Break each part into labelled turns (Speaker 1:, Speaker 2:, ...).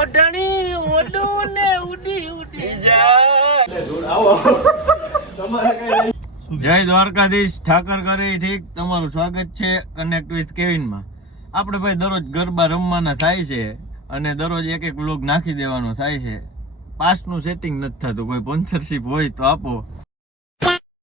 Speaker 1: ઓઢણી ઓઢું ને ઉડી ઉડી.
Speaker 2: જય દ્વારકાધીશ ઠાકર કરે ઠીક. તમારું સ્વાગત છે કનેક્ટ વિથ કેવિનમાં આપણે ભાઈ દરરોજ ગરબા રમવાના થાય છે અને દરરોજ એક એક લોગ નાખી દેવાનો થાય છે. પાસનું સેટિંગ નથી થતું. કોઈ સ્પોન્સરશિપ હોય તો આપો.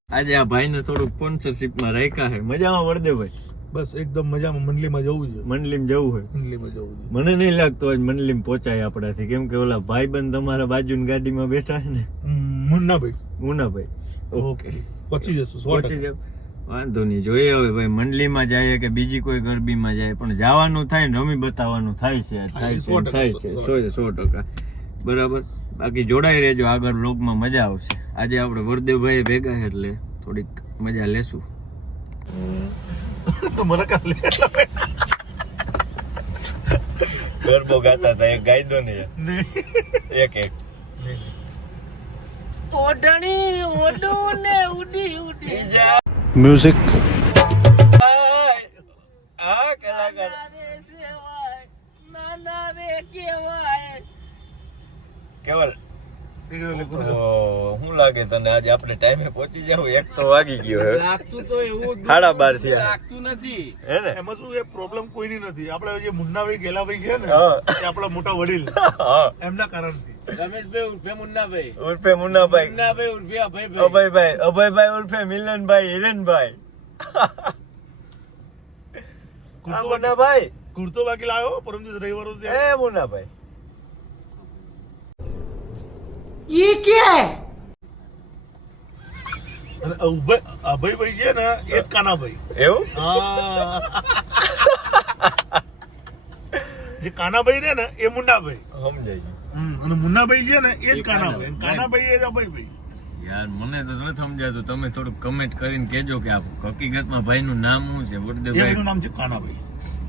Speaker 2: આજે આ ભાઈને થોડુંક સ્પોન્સરશિપમાં રાખ્યા છે. મજામાં વરદેભાઈ
Speaker 3: બસ એકદમ મજામાં મંડલીમાં જવું છે.
Speaker 2: મંડલીમાં જવું હોય.
Speaker 3: મંડલીમાં જવું છે.
Speaker 2: મને નહીં લાગતું આજ મંડલીમાં પહોંચાય આપણાથી. કેમ કે ઓલા ભાઈબંધ તમારા બાજુની ગાડીમાં બેઠા છે ને.
Speaker 3: મુન્નાભાઈ.
Speaker 2: મુનાભાઈ ઓકે.
Speaker 3: પહોંચી જશું
Speaker 2: પહોંચી જાવ વાંધો નહીં. જોઈએ હવે ભાઈ મંડલીમાં જાય કે બીજી કોઈ ગરબીમાં જાય પણ જવાનું થાય ને રમી બતાવવાનું થાય છે થાય છે થાય છે.
Speaker 3: સો
Speaker 2: સો ટકા. બરાબર. બાકી જોડાઈ રહેજો આગળ લોકમાં મજા આવશે. આજે આપણે વરદેવભાઈ ભેગા એટલે થોડીક મજા લેશું.
Speaker 3: ટકા મને घर
Speaker 2: ગરબો ગાતા एक गाय दोन एक एक. ओढणी ओढून
Speaker 1: उडी ઓઢું ને ઉડી ઉડી
Speaker 4: music
Speaker 2: હા કલાકાર
Speaker 1: નાના રે કેવાય
Speaker 2: કેવલ શું લાગે તને? આજે આપણે ટાઈમે પહોંચી જાવ એક તો વાગી ગયો હે
Speaker 1: લાગતું તો એવું
Speaker 2: સાડા બાર થયા.
Speaker 1: લાગતું નથી.
Speaker 2: હે ને?
Speaker 3: એમાં શું એ પ્રોબ્લેમ કોઈની નથી. આપણે જે મુન્નાભાઈ ગેલાભાઈ છે ને
Speaker 2: હા.
Speaker 3: એ આપણા મોટા વડીલ.
Speaker 2: હા.
Speaker 3: એમના કારણથી.
Speaker 1: રમેશભાઈ ઉર્ફે મુન્નાભાઈ.
Speaker 2: ઉર્ફે મુન્નાભાઈ.
Speaker 1: મુન્નાભાઈ ઉર્ફે અભયભાઈ.
Speaker 2: અભયભાઈ. અભયભાઈ ઉર્ફે મિલનભાઈ હિરેનભાઈ. મુન્નાભાઈ.
Speaker 3: કુર્તો બાકી લાવ્યો પરમ દિવસ રવિવાર
Speaker 2: એ મુન્નાભાઈ.
Speaker 3: અને કે અભયભાઈ છે ને એ કાનાભાઈ.
Speaker 2: એવું?
Speaker 3: જે કાનાભાઈ રે ને એ મુન્નાભાઈ સમજાય અને મુન્નાભાઈ છે ને એ જ કાનાભાઈ.
Speaker 2: કાનાભાઈ.
Speaker 3: એ જ અભયભાઈ
Speaker 2: યાર મને તો નથી સમજાતું. તમે થોડુંક કમેન્ટ કરીને કેજો કે આ હકીકતમાં ભાઈનું નામ શું છે?
Speaker 3: એનું
Speaker 2: વરદેવભાઈ
Speaker 3: નામ છે કાનાભાઈ.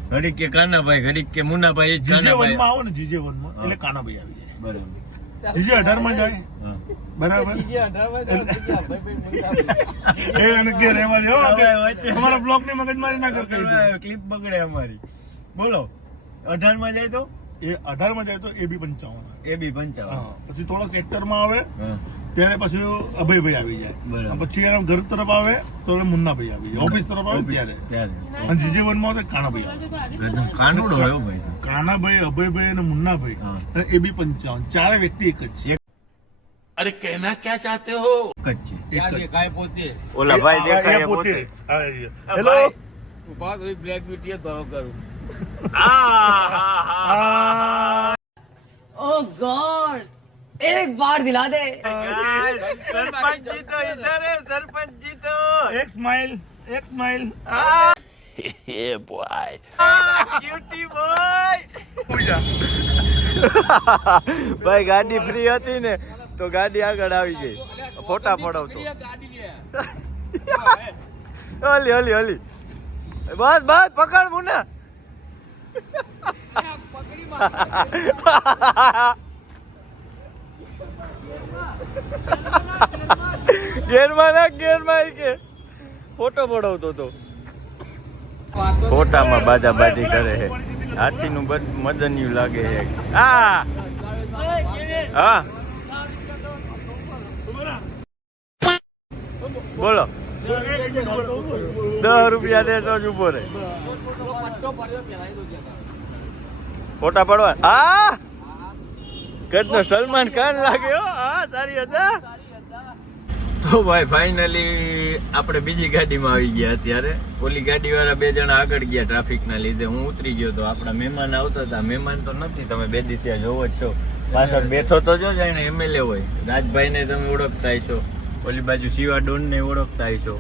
Speaker 2: ઘડીક કે કાનાભાઈ ઘડીક કે મુન્નાભાઈ એ જ
Speaker 3: જીજે વનમાં
Speaker 2: કાનાભાઈ.
Speaker 3: આવો ને જીજેવનમાં એટલે કાનાભાઈ આવી જાય.
Speaker 2: બરાબર.
Speaker 3: જીજે અઢારમાં જાય.
Speaker 2: હા.
Speaker 3: બરાબર. એ અને કે રહેવા દે. અમારા બ્લોગની મગજમારી ના કરતા
Speaker 2: ક્લિપ બગડે અમારી. બોલો અઢારમાં જાય તો?
Speaker 3: એ અઢારમાં જાય તો એ બી પંચાવન.
Speaker 2: એ બી પંચાવન.
Speaker 3: હા પછી થોડા સેક્ટરમાં આવે. ત્યારે પછી અભયભાઈ આવી જાય. પછી એના ઘર તરફ આવે તો મુન્નાભાઈ આવી જાય. ઓફિસ તરફ આવે ત્યારે. અને જીજે આવે કાનાભાઈ આવે.
Speaker 2: ભાઈ
Speaker 3: કાનાભાઈ અભયભાઈ અને મુન્નાભાઈ. એ બી પંચાવન. ચારે વ્યક્તિ એક જ છે.
Speaker 2: અરે
Speaker 3: કહેના
Speaker 1: ક્યાં
Speaker 3: ચાહતે
Speaker 1: હો? એક જ
Speaker 2: ઓલા ભાઈ દેખાય પોતે
Speaker 3: હેલો
Speaker 1: ઊભા થઈ બ્લેક બ્યુટી ધરો કરું.
Speaker 2: આ
Speaker 5: ઓ ગોડ एक बार दिला दे
Speaker 2: સરપંચ જી તો ઇધર હે સરપંચ જી તો
Speaker 3: એક સ્માઈલ એક સ્માઈલ
Speaker 2: ક્યુટી બોય ભાઈ ગાડી ફ્રી હતી ને તો ગાડી આગળ આવી ગઈ ફોટા પડાવતો
Speaker 1: ગાડી લે
Speaker 2: ઓલી ઓલી ઓલી બસ બસ પકડ મુના ગેરમાં ના ગેરમાં કે. ફોટો પડાવતો તો. ફોટામાં બાજા બાજી કરે છે. હાથીનું બધ મદન્યું લાગે છે. હા. બોલો. દસ રૂપિયા દે તો જ
Speaker 1: ઊભો ગયા
Speaker 2: ફોટા પડવા? હા! કદનો સલમાન ખાન લાગ્યો હા. તારી હતા તો ભાઈ ફાઇનલી આપણે બીજી ગાડીમાં આવી ગયા અત્યારે. ઓલી ગાડી વાળા બે જણા આગળ ગયા ટ્રાફિકના લીધે. હું ઉતરી ગયો તો આપણા મહેમાન આવતા હતા. મહેમાન તો નથી, તમે બે દી ત્યાં જોવો જ છો. પાછળ બેઠો તો જો જાણે એમએલએ હોય. રાજભાઈને તમે ઓળખતા છો ઓલી બાજુ શિવા ડોન ને ઓળખતા છો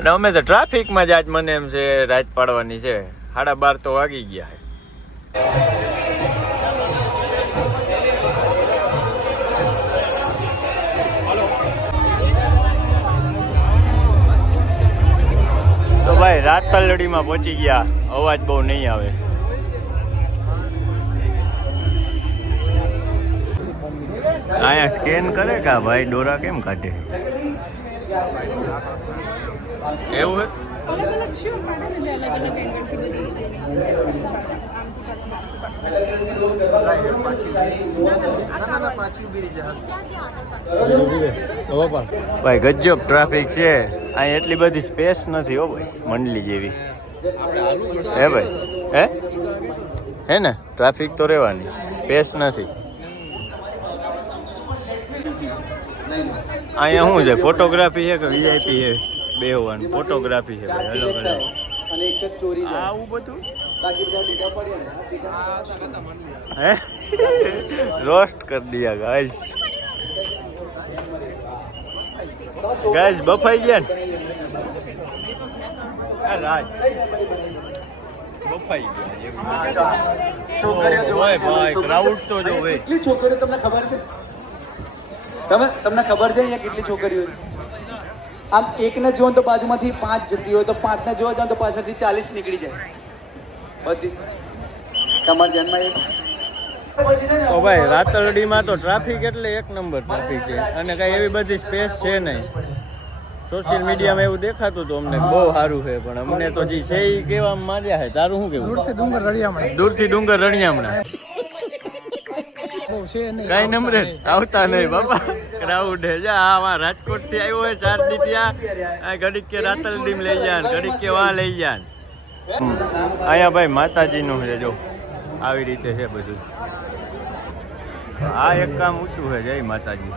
Speaker 2: અને અમે તો ટ્રાફિકમાં જ આજ મને એમ છે, રાત પાડવાની છે. સાડા બાર તો વાગી ગયા. છે તો રાત તલડીમાં પહોંચી ગયા. અવાજ બહુ નહીં આવે. અહીંયા સ્કેન કરે કે આ ભાઈ ડોરા કેમ કાઢે? એવું ભાઈ ગજબ ટ્રાફિક છે. અહીં એટલી બધી સ્પેસ નથી હો ભાઈ મંડલી જેવી. હે ભાઈ હે? હે ને? ટ્રાફિક તો રહેવાની સ્પેસ નથી. અહીંયા શું છે? ફોટોગ્રાફી છે કે વીઆઈપી છે? બે હોવાનું ફોટોગ્રાફી છે ભાઈ અલગ અલગ આવું બધું? રોસ્ટ કરી દીયા ગાઈસ. ગાઈસ બફાઈ ગયા ને? રાજ. બફાઈ ગયા ક્રાઉડ તો જો
Speaker 4: હોય છોકરીઓ તમને ખબર છે? તમે તમને ખબર છે અહીંયા કેટલી છોકરીઓ આમ એકને જોવો તો બાજુમાંથી પાંચ જતી હોય તો પાંચને જોવા જાવ તો પાછળથી ચાલીસ નીકળી જાય. બધી. તમારા એક ને
Speaker 2: તો ભાઈ રાતરડીમાં તો ટ્રાફિક એટલે એક નંબર ટ્રાફિક છે. અને કઈ એવી બધી સ્પેસ છે નહીં. સોશિયલ મીડિયામાં એવું દેખાતું હતું અમને બહુ સારું છે પણ અમને તો જે છે એ કેવા માર્યા છે. તારું શું કેવું દૂરથી ડુંગર રણિયામણા દૂરથી ડુંગર રણિયામણા કઈ નંબરે આવતા નહીં બાપા. ક્રાઉડ હે જા આવા રાજકોટથી આવ્યો હોય ચાર દી ત્યાં આ ઘડીક કે રાતરડીમ લઈ જાન ઘડીક કે વા લઈ જાન. અહીંયા ભાઈ માતાજીનું છે જો. આવી રીતે છે બધું. આ એક કામ ઊંચું છે જય માતાજી.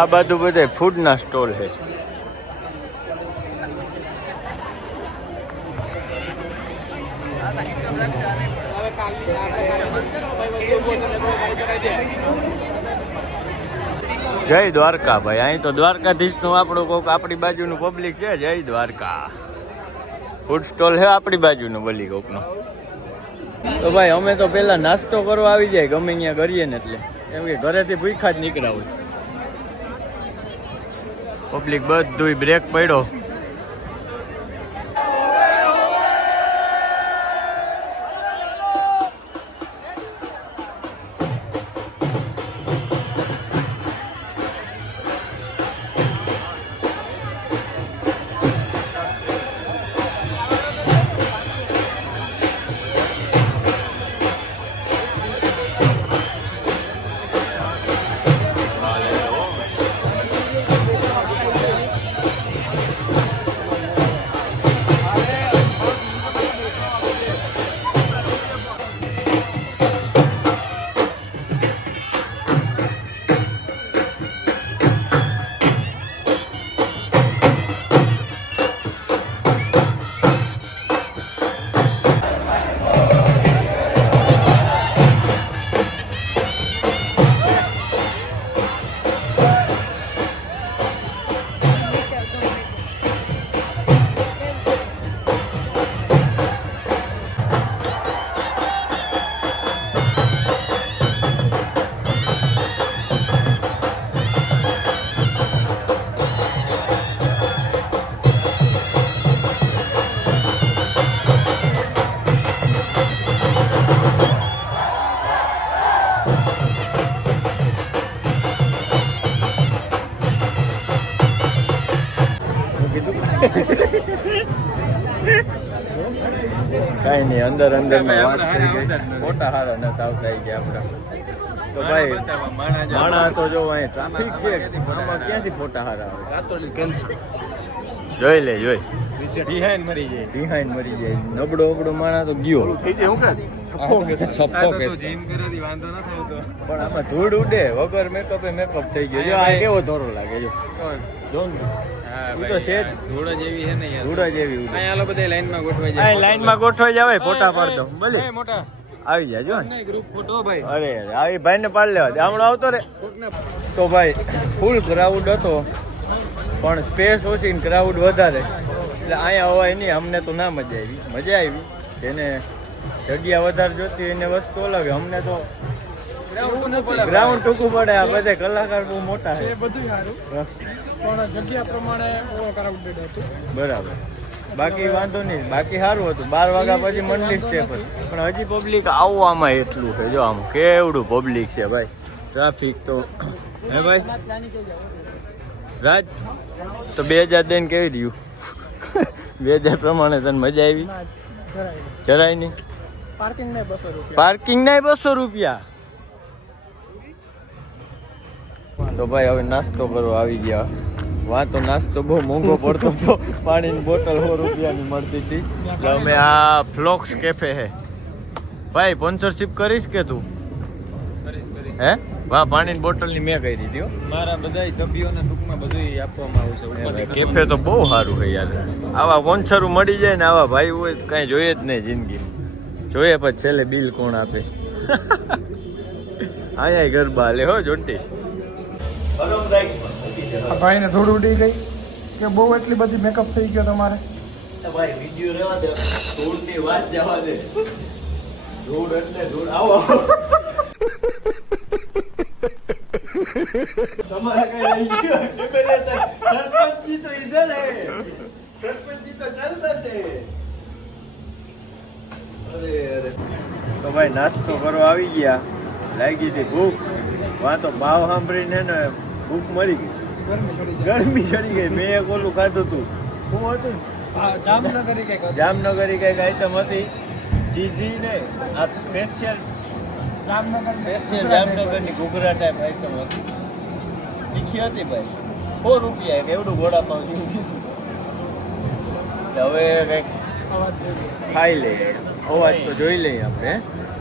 Speaker 2: આ બાજુ બધે ફૂડના સ્ટોલ છે. જય દ્વારકા ભાઈ, અહીં તો દ્વારકાધીશનું આપણું કોક આપણી બાજુનું પબ્લિક છે, જય દ્વારકા. ફૂડ સ્ટોલ છે આપણી બાજુનું બલી કોકનો. તો ભાઈ, અમે તો પેલા નાસ્તો કરવા આવી જાય, ગમે અહીંયા કરીએ ને એટલે. કેમ કે ઘરેથી ભૂખા જ નીકળ્યા પબ્લિક બધું બ્રેક પડ્યો. કઈ નહીં અંદર અંદર વાત થઈ ગઈ. ખોટા હારા નથી આવતા કે આપડા. તો ભાઈ માણા તો જો અહીં ટ્રાફિક છે આમાં ક્યાંથી ખોટા હારા આવે? જોઈ લે જોઈ. બિહાઈન્ડ મરી જાય. બિહાઈન્ડ મરી જાય. નબળો અબડો માણા તો ગયો. Suffocation. પણ આમાં ધૂળ ઉડે. વગર મેકઅપે મેકઅપ થઈ ગયો. જો આ કેવો ધોરો લાગે જો. જો ને. ઈ તો છે જ. ધૂળ જ એવી ઉડે આ લાઈનમાં ગોઠવાઈ જવાય ફોટા પાડ દો ભલે. આવી જાય જો ને. અરે અરે આવી ભાઈ ને પાડ લેવા હમણાં આવતો રે. તો ભાઈ ફૂલ ક્રાઉડ હતો. પણ સ્પેસ ઓછી ને ક્રાઉડ વધારે. એટલે અહીંયા અવાય નહીં અમને તો ના મજા આવી. મજા આવી. જેને જગ્યા વધારે જોતી એને વસ્તુ અલગ. અમને તો ગ્રાઉન્ડ ટૂંકું પડે. આ બધે કલાકાર બહુ મોટા છે.
Speaker 6: પણ જગ્યા પ્રમાણે ક્રાઉડેડ હતું.
Speaker 2: બરાબર. બાકી વાંધો નહીં. બાકી સારું હતું. બાર વાગ્યા પછી મંડલી સ્ટેપ હતું. પણ હજી પબ્લિક આવવામાં એટલું છે. જો આમ કેવડું પબ્લિક છે ભાઈ. ટ્રાફિક તો હે ભાઈ? રાજ તો બે હજાર દઈને કેવી રહ્યું? બે હજાર પ્રમાણે તને મજા આવી?
Speaker 6: જરાય નહીં.
Speaker 2: નહીં?
Speaker 6: પાર્કિંગ ને બસો રૂપિયા?
Speaker 2: તો ભાઈ હવે નાસ્તો કરવા આવી ગયા. વા તો નાસ્તો બહુ મોંઘો પડતો હતો. પાણીની બોટલ સો રૂપિયાની મળતી હતી. અમે આ ફ્લોક્સ કેફે હે. ભાઈ સ્પોન્સરશિપ કરીશ કે તું? હે? વાહ પાણીની બોટલની મેં કરી દીધી
Speaker 7: મારા બધા સભ્યોને ટૂંકમાં બધું આપવામાં આવશે.
Speaker 2: કેફે તો બહુ સારું છે યાર. આવા સ્પોન્સરો મળી જાય ને આવા ભાઈ હોય તો કાંઈ જોઈએ જ નહીં જિંદગીમાં. જોઈએ પછી છેલ્લે બિલ કોણ આપે? આયા ગરબા લે હો જોન્ટી.
Speaker 6: આ ભાઈને ધૂળ ઉડી ગઈ. કે બહુ એટલી બધી મેકઅપ થઈ ગયો તમારે.
Speaker 2: ભાઈ વિડિયો રહેવા દે. ધૂળની વાત જવા દે. ધૂળ એટલે ધૂળ. આવો તમારા કઈ રહી ગયો? સરપંચજી તો ઇધર હે. સરપંચજી તો ચાલતા છે. અરે અરે. તો ભાઈ નાસ્તો કરવા આવી ગયા. લાગી હતી ભૂખ. વાં તો ભાવ સાંભળીને ને ભૂખ મરી ગઈ. ગરમી ચડી ગઈ. મેં એક ઓલું ખાધું હતું શું હતું?
Speaker 6: જામનગરી કંઈક
Speaker 2: જામનગરી કંઈક આઈટમ હતી. ચીઝી ને આ સ્પેશિયલ
Speaker 6: જામનગર
Speaker 2: સ્પેશિયલ જામનગરની ઘૂઘરા ટાઈપ આઈટમ હતી. તીખી હતી ભાઈ. સો રૂપિયા એવડું ઘોડા જેવું છું એટલે હવે કંઈક ખાઈ લે અવાજ તો જોઈ લઈએ આપણે.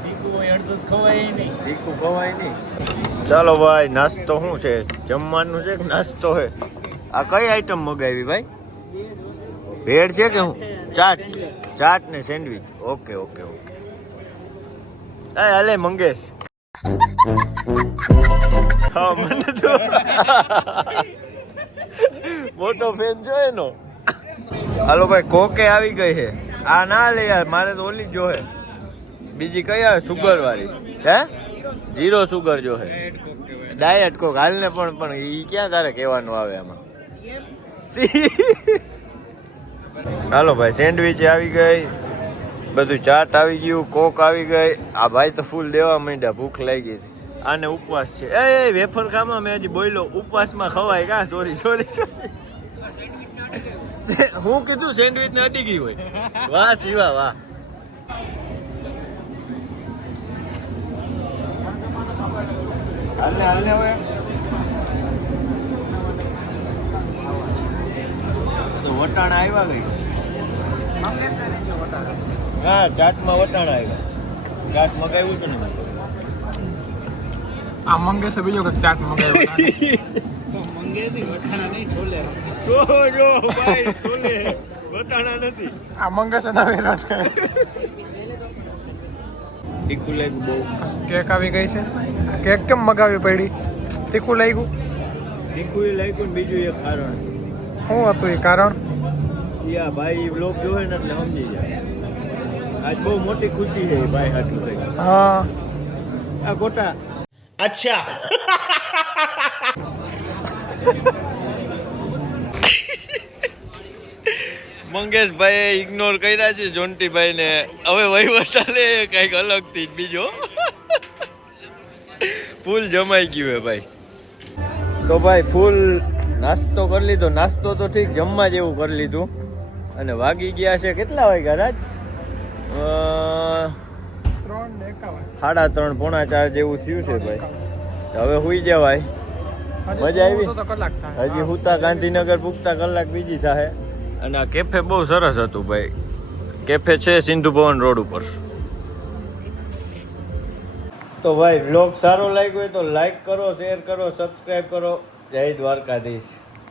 Speaker 2: તીખું ખવાય નહીં. ચાલો ભાઈ, નાસ્તો શું છે? જમવાનું છે નાસ્તો છે? આ કઈ આઈટમ મગાવી ભાઈ? ભેળ છે કે હું ચાટ. ચાટ ને સેન્ડવિચ. Okay okay okay. એ, હાલે, મંગેશ. હા, મને તો મોટો ફેન છે એનો. હાલો ભાઈ, કોકે આવી ગઈ છે. આ ના લે યાર, મારે તો ઓલી જ જોહે બીજી આવે? સુગર વાળી. હે? જીરો સુગર જો હે. ડાયટ કોક હાલને પણ પણ ઈ ક્યાં તારે કહેવાનું આવે આમાં? હાલો ભાઈ સેન્ડવિચ આવી ગઈ. બધું ચાટ આવી ગયું કોક આવી ગઈ. આ ભાઈ તો ફૂલ દેવા માંડ્યા ભૂખ લાગી હતી આને ઉપવાસ છે. એ વેફર ખામાં મેં હજી બોલ્યો ઉપવાસમાં ખવાય કા? સોરી સોરી હું કીધું સેન્ડવિચ ને અડી ગઈ હોય. વાહ શિવા વાહ. હાલને હાલને હવે. તો વટાણા આવ્યા ગઈ. હા ચાટમાં વટાણા આવ્યા ચાટ મગાવ્યું છે ને
Speaker 6: આ મંગેશે બીજો કંઈક ચાટ મંગાવ્યો.
Speaker 2: જો જો ભાઈ છોલે. વટાણા નથી.
Speaker 6: આ મંગેશે નવી રસ
Speaker 2: તીખું લાગ્યું બહુ.
Speaker 6: કેક આવી ગઈ છે? કેક કેમ મગાવી પડી? તીખું લાગ્યું?
Speaker 2: તીખું એ લાગ્યું ને બીજું એક કારણ.
Speaker 6: શું હતું એ કારણ?
Speaker 2: યા ભાઈ બ્લોગ જોવે ને એટલે સમજી જાય. આજ બહુ મોટી ખુશી છે ભાઈ હાટું થઈ.
Speaker 6: હા.
Speaker 2: આ ગોટા. અચ્છા. મંગેશભાઈ ઇગ્નોર કર્યા છે જોન્ટીભાઈ ને હવે વહીવટાલે કંઈક અલગથી બીજો. ફૂલ જમાઈ ગયું હે ભાઈ. તો ભાઈ ફૂલ નાસ્તો કરી લીધો. નાસ્તો તો ઠીક જમવા જેવું કરી લીધું. અને વાગી ગયા છે કેટલા વાગ્યા રાજ? સાડા ત્રણ પોણા ચાર જેવું થયું છે ભાઈ. હવે સુઈ જવાય. મજા આવી? હજી હુતા ગાંધીનગર પૂગતા કલાક બીજી થાય અને આ કેફે બહુ સરસ હતું ભાઈ. કેફે છે સિંધુ ભવન રોડ ઉપર. તો ભાઈ બ્લોગ સારો લાગ્યો હોય તો લાઈક કરો શેર કરો સબસ્ક્રાઈબ કરો. જય દ્વારકાધીશ.